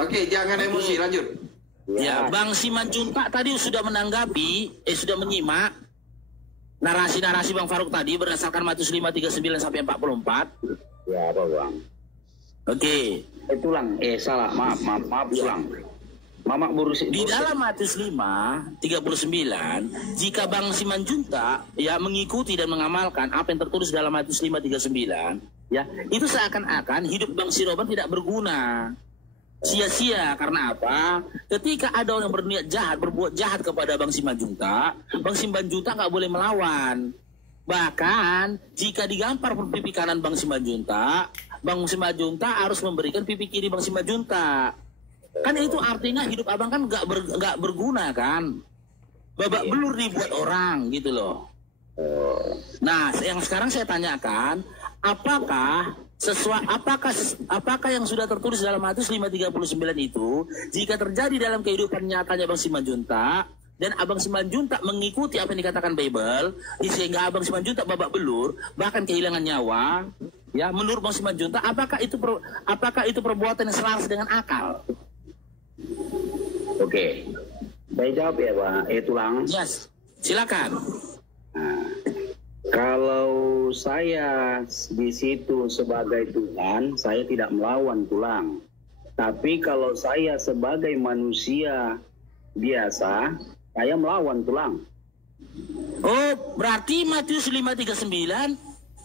Oke, jangan emosi, lanjut. Ya, Bang Simanjuntak tadi sudah menanggapi, sudah menyimak narasi-narasi Bang Farouk tadi berdasarkan Matius 5:39 sampai 44. Ya, apa Bang? Oke. Tulang, salah, maaf tulang. Mamak burus Di dalam Matius 5:39, jika Bang Simanjuntak ya mengikuti dan mengamalkan apa yang tertulis dalam Matius 5:39, ya, itu seakan-akan hidup Bang Siroban tidak berguna. Sia-sia. Karena apa? Ketika ada orang yang berniat jahat, berbuat jahat kepada Bang Simanjuntak nggak boleh melawan. Bahkan jika digampar pipi kanan Bang Simanjuntak harus memberikan pipi kiri Bang Simanjuntak. Kan itu artinya hidup abang kan nggak berguna kan? Babak belur dibuat orang gitu loh. Nah, yang sekarang saya tanyakan, apakah yang sudah tertulis dalam Matius 5:39 itu jika terjadi dalam kehidupan nyatanya Bang Simanjuntak dan Abang Simanjuntak mengikuti apa yang dikatakan Bible, sehingga Abang Simanjuntak babak belur bahkan kehilangan nyawa, ya, menurut Bang Simanjuntak apakah itu perbuatan yang selaras dengan akal? Oke, saya jawab ya Pak, tulang. Yes, silakan. Nah, kalau saya di situ sebagai Tuhan, saya tidak melawan tulang. Tapi kalau saya sebagai manusia biasa, saya melawan tulang. Oh, berarti Matius 5:39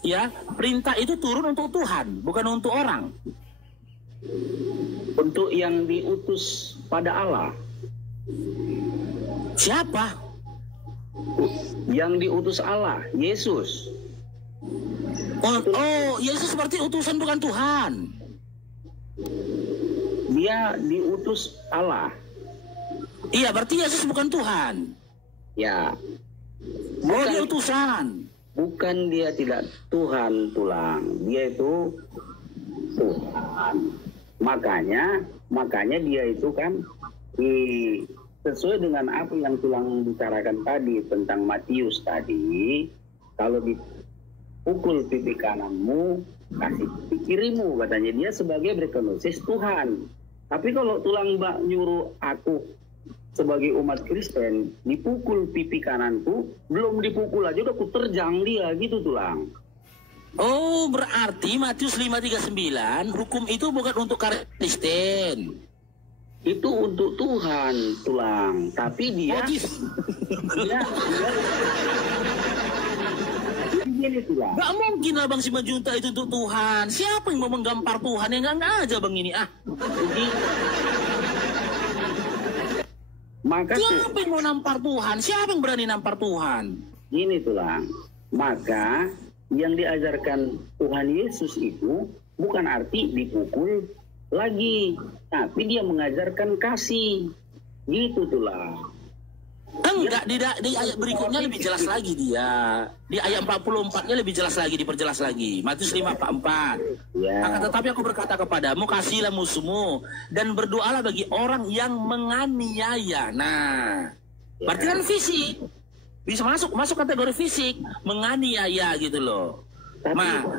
ya, perintah itu turun untuk Tuhan, bukan untuk orang. Untuk yang diutus pada Allah. Siapa? Yang diutus Allah, Yesus. Oh, Yesus seperti utusan bukan Tuhan. Dia diutus Allah. Iya, berarti Yesus bukan Tuhan. Ya. Oh, dia utusan. Bukan dia tidak Tuhan tulang. Dia itu Tuhan. Makanya dia itu kan sesuai dengan apa yang tulang bicarakan tadi tentang Matius tadi, kalau dipukul pipi kananmu, kasih pipi kirimu, katanya dia sebagai berkenosis Tuhan. Tapi kalau tulang nyuruh aku sebagai umat Kristen dipukul pipi kananku, belum dipukul aja udah aku terjang dia gitu tulang. Oh, berarti Matius 5:39 hukum itu bukan untuk Kristen. Itu untuk Tuhan tulang. Tapi dia gini tulang. Gak mungkin lah Bang Simanjuntak itu untuk Tuhan. Siapa yang mau menggampar Tuhan? Ya enggak aja Bang ini Jadi, maka siapa yang mau nampar Tuhan? Siapa yang berani nampar Tuhan? Gini tulang. Maka yang diajarkan Tuhan Yesus itu bukan arti dipukul lagi, tapi dia mengajarkan kasih. Gitu tulang. Enggak, di ayat berikutnya lebih jelas lagi dia. Di ayat 44-nya lebih jelas lagi, diperjelas lagi. Matius 5:44. Ya. Akan tetapi aku berkata kepadamu, kasihilah musuhmu dan berdoalah bagi orang yang menganiaya. Nah, berarti kan fisik. Bisa masuk kategori fisik, menganiaya gitu loh.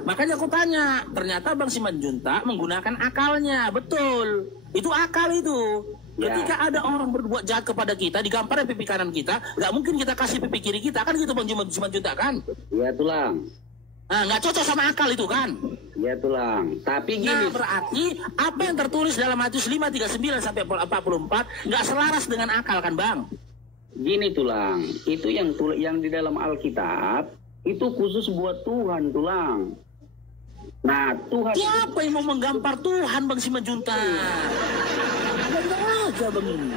Makanya aku tanya, ternyata Bang Simanjuntak menggunakan akalnya, betul. Itu akal itu. Ketika ada orang berbuat jahat kepada kita, digampar pipi kanan kita, nggak mungkin kita kasih pipi kiri kita, kan gitu Bang Simanjuntak kan? Iya tulang. Nah, nggak cocok sama akal itu kan? Iya tulang. Tapi gini. Nah, berarti apa yang tertulis dalam Matius 5:39 sampai 44 nggak selaras dengan akal kan Bang? Gini tulang, itu yang di dalam Alkitab itu khusus buat Tuhan tulang. Nah, Tuhan. Siapa yang mau menggampar Tuhan Bang Simanjuntak? Ada aja Bang ini.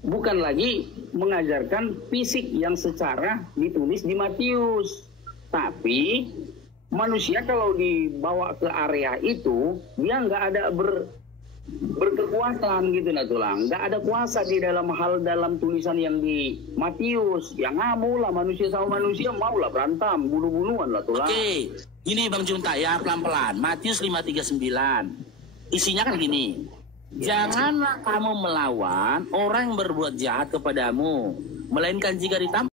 Bukan lagi mengajarkan fisik yang secara ditulis di Matius. Tapi manusia kalau dibawa ke area itu, dia nggak ada berkekuatan gitu nah tulang. Nggak ada kuasa di dalam tulisan yang di Matius. Yang maulah manusia sama manusia, maulah berantem, bunuh-bunuhan lah tulang. Oke, gini Bang Junta ya, pelan-pelan. Matius 5:39. Isinya kan gini. Janganlah kamu melawan orang yang berbuat jahat kepadamu, melainkan jika ditampar